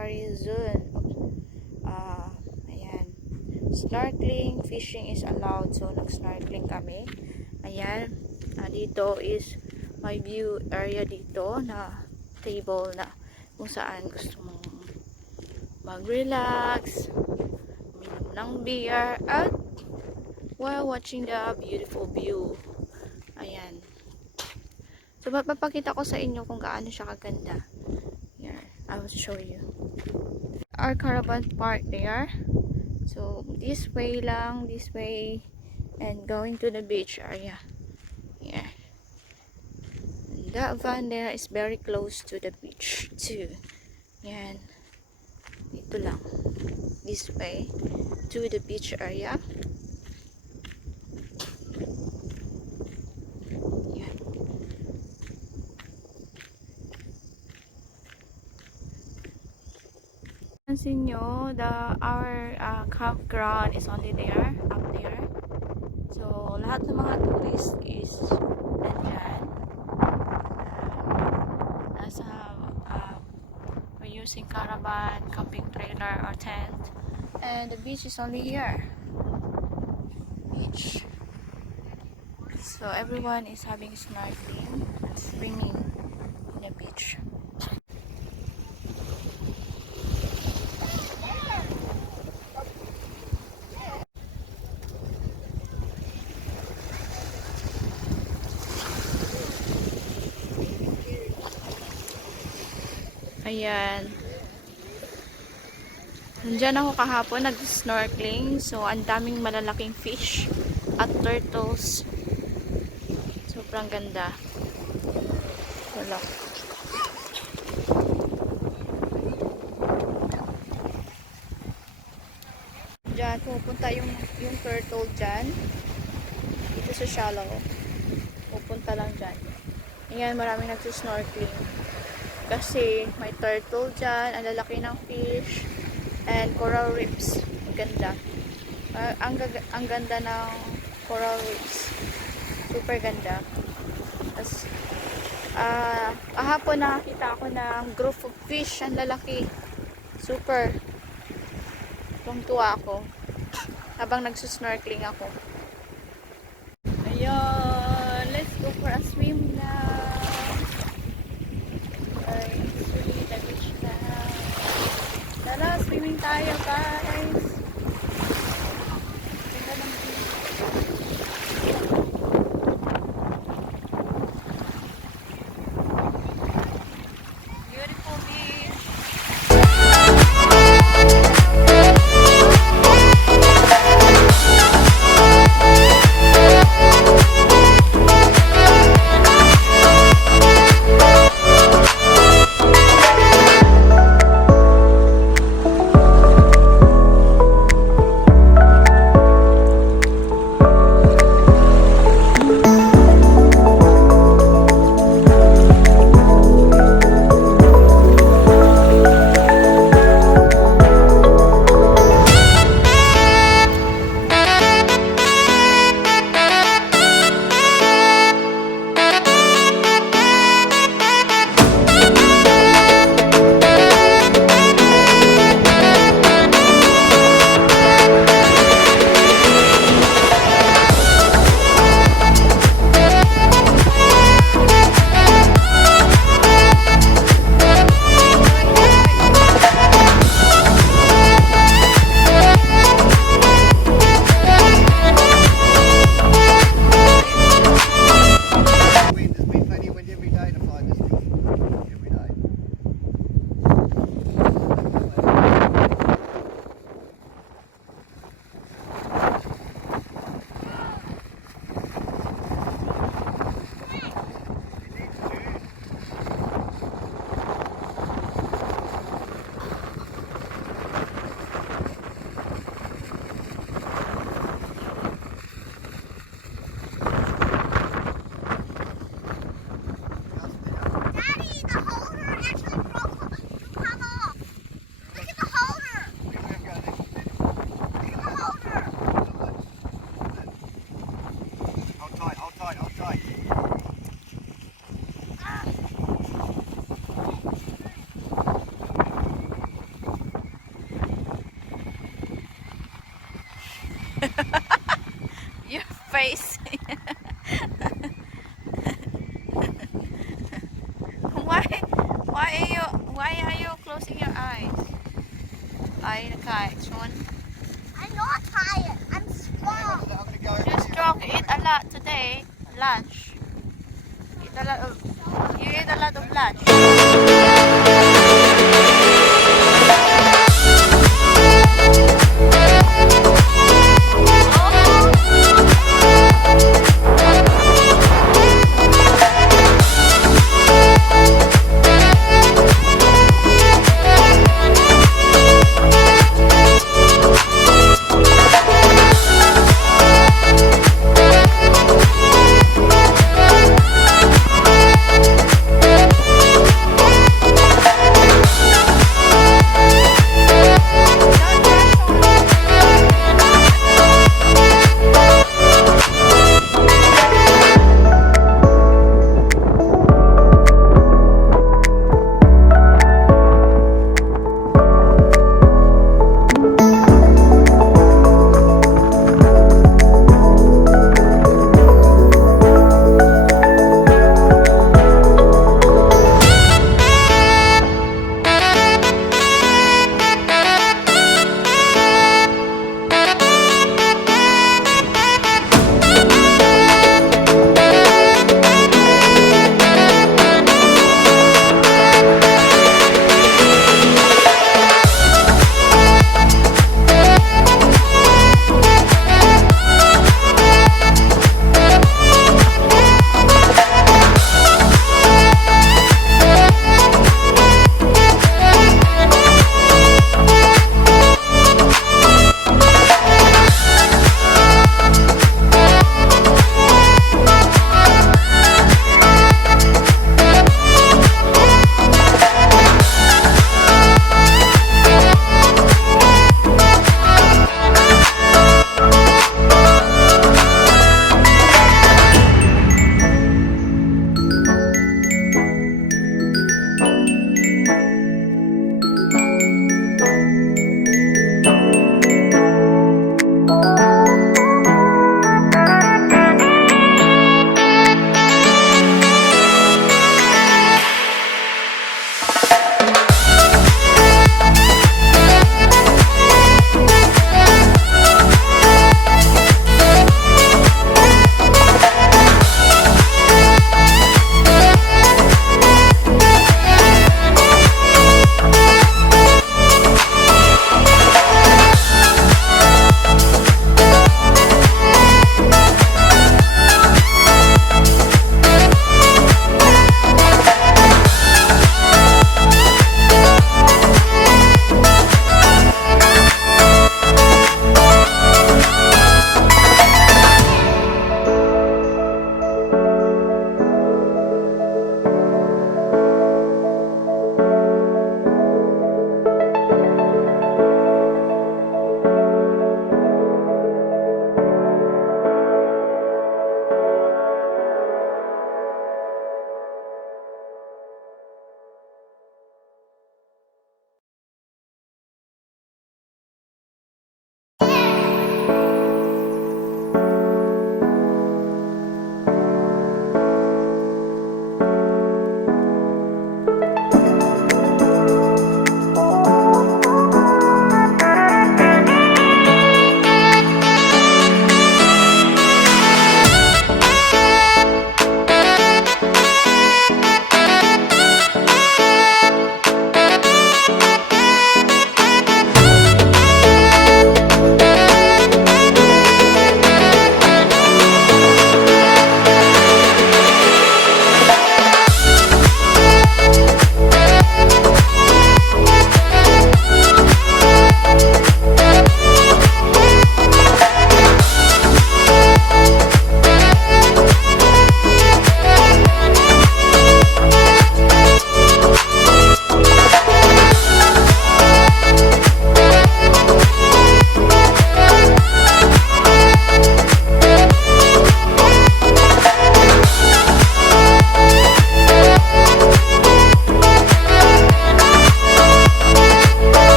safari zone. Ayan. Snorkeling, fishing is allowed. So, nag-snorkeling kami. Ayan. Dito is may view area dito na table na kung saan gusto mong mag-relax, uminom ng beer, at while watching the beautiful view. Ayan. So, papakita ko sa inyo kung gaano siya kaganda. Here, I will show you. Our caravan park there. So, this way lang, this way, and going to the beach area. Here. And that van there is very close to the beach too. Yan. Dito lang. This way to the beach area. Yan. Pansin nyo, our campground is only there, up there. So, lahat ng mga tourists is nandyan. We're using caravan, camping trailer, or tent. And the beach is only here. Beach. So, everyone is having snorkeling and swimming in the beach. Ayan. Nandyan ako kahapon nag-snorkeling. So, ang daming malalaking fish at turtles. Sobrang ganda. Wala. Diyan, pupunta yung turtle dyan. Dito sa shallow. Pupunta lang dyan. Ayan, maraming nag-snorkeling. Kasi may turtle dyan, ang lalaki ng fish, and coral reefs. Ang ganda. Ang ganda ng coral reefs. Super ganda. Tapos, kahapon nakakita ako ng group of fish, ang lalaki. Super. Tungtuwa ako. Habang nagsusnorkeling ako. Ayan. Let's go for a swim now. Tara, swimming tayo guys. Ganda ng view. Beautiful beach. kayak soon? I'm not tired. I'm strong. You're strong. You eat a lot today. Lunch. You eat a lot of lunch.